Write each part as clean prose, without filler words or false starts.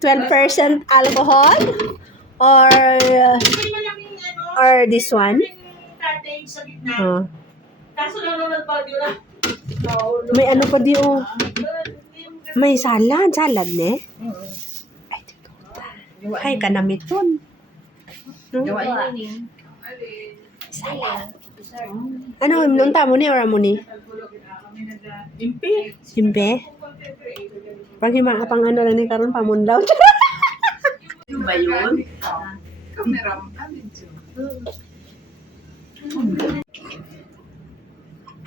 12% alcohol? Or this one? Oh. May ano pa di oh. May salad ne? Ay, dito. Ay, kanamiton. No? Salad. Ano, nunta mo ni or mo ni? Impe? Pag pang ano lang ni karon pamunlaw. Yung ba yun? Camera.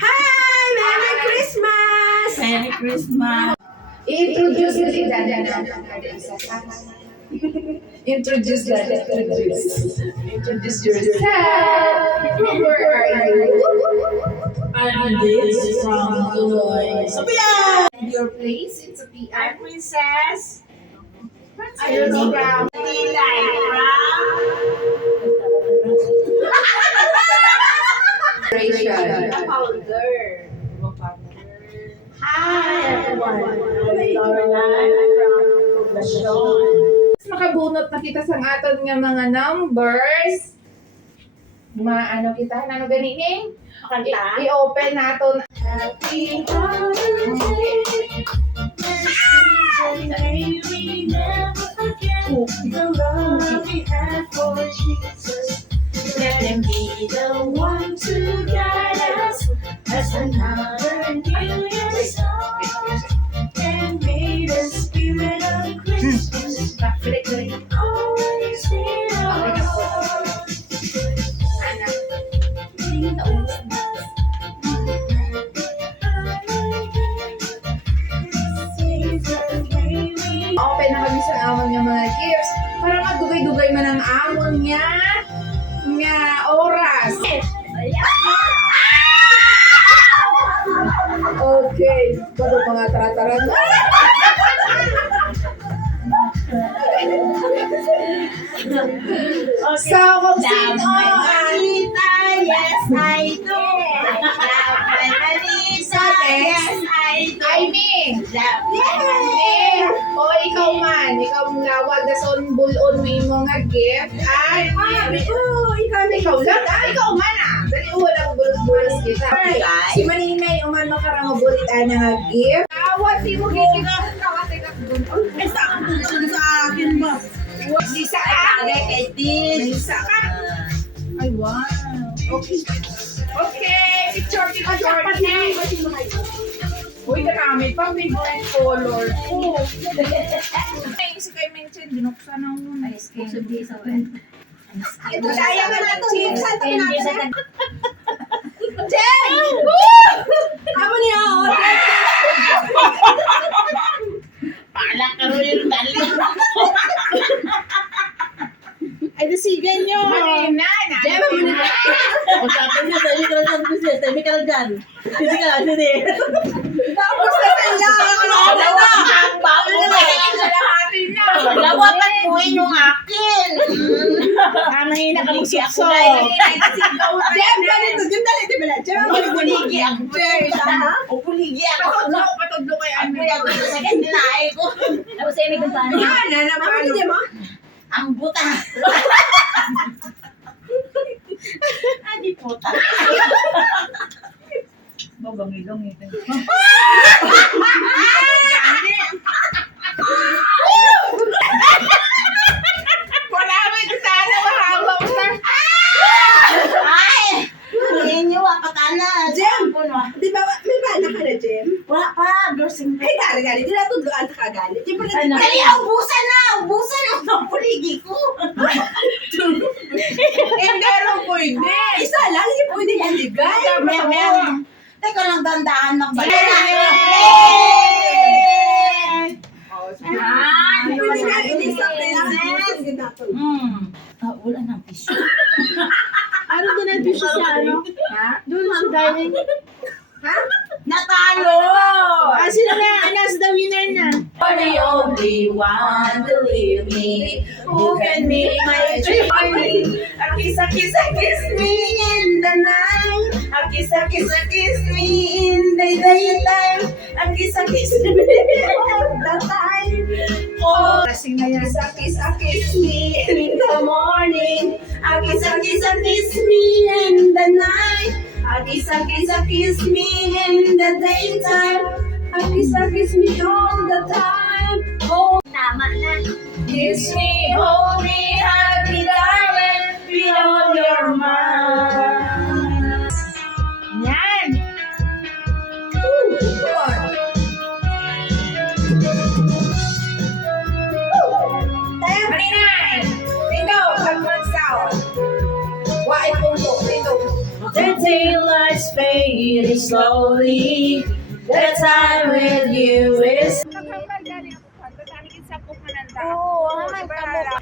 Hi! Merry Christmas! Merry Christmas! Introduce yourself. Where are you? I'm this from Dubai. Sophia! Your place in Sophia. I'm Princess. I don't know. Hi everyone. I'm Caroline from Poblacion. Makabunot na kita sa aton nga mga numbers. Maano kita, ano ganining? Kanta? I-open naton. Happy holiday. May we never forget the love we had for Jesus. Let him be the one to guide us as another New Year's song. And may the spirit of Christmas always be our home. Open na kami sa amon nga mga gifts para magdugay-dugay man ang amon nga oras. Okay, bago pa nga tara-tara. So, kung sino Yes, I do. Love my Marisa. Yes, I do. I mean, Love my Marisa. o ikaw man, ikaw ang lawag na son bulon mo yung mga gift. Ay, ikaw lang. Ikaw man Dali wala ko bulos-bulos kita. Si Maninay, uman makarang mabulitan na nga gift. Awat, di mo gigigahan ka kasi kakdun. Ay, saan doon sa akin ba? Lisa ka? Lisa ka? Ay, wow. Okay. Okay, picture. Uy, nakamit pa, may bright color. Oh. Ay, isa kayo mention, binuksan na mo. Ay, ito, sayang ka na ito. Saan ito natin? Jen! Amo niya, oh. Pala ka rin yung dali. Ay, nasigan nyo. Manina. Jem, manina. Usapin niya, tayo ka lang dyan, Princess. Tayo ka lang dyan. Hindi ka lang, hindi. Tapos na sila. Ang bawal na eh. Lawatan mo yung akin. Mahina ka magsukso. Jem, ganito. Jem, dali. Di ba na? Jem, Upuligi ang Upuligi ako. patudlo kay Ang kuya ko sa akin, dinaay ko. Tapos ay may kumpanya. Yan, naman. Jem, ha? Ang buta. Adi puta. Babangilong ito. Wala may sana mahaba mo na. Ay! Hindi nyo, patana. Jem! Puno. Di ba, may bala ka na, Jem? Wala pa, nursing Ay, gari. Di na tudloan ka kagani. Jem, pala Ano? Dali, ubusan na! Ubusan ang puligi ko! Hindi rin pwede. Isa lang, hindi pwede maligay. Meron. Teka lang, dandahan ng bala. Pwede na, hindi sa kailangan. Wala ng tissue. Ano doon na tissue sa ano? Ha? Doon sa dining. Ha? Natalo! Sino na? Announce the winner na. You're the only one, believe me, who can make my dream believe. A kiss me in the night. A kiss me in the daytime. A kiss me all the time. kiss me in the morning. Kiss me in the night. Kiss me in the daytime. Kiss me all the time. Oh, Tama na. kiss me, hold me, hug me, darling, be on your mind. Yan. Woo, come on. Maninay! Ikaw, pag-sound. Wait, punto. Dito. The daylight's fading slowly. The time with you is. Nakapag gani ako. Pagkakanin sa kumanan Oo, ang kamukha.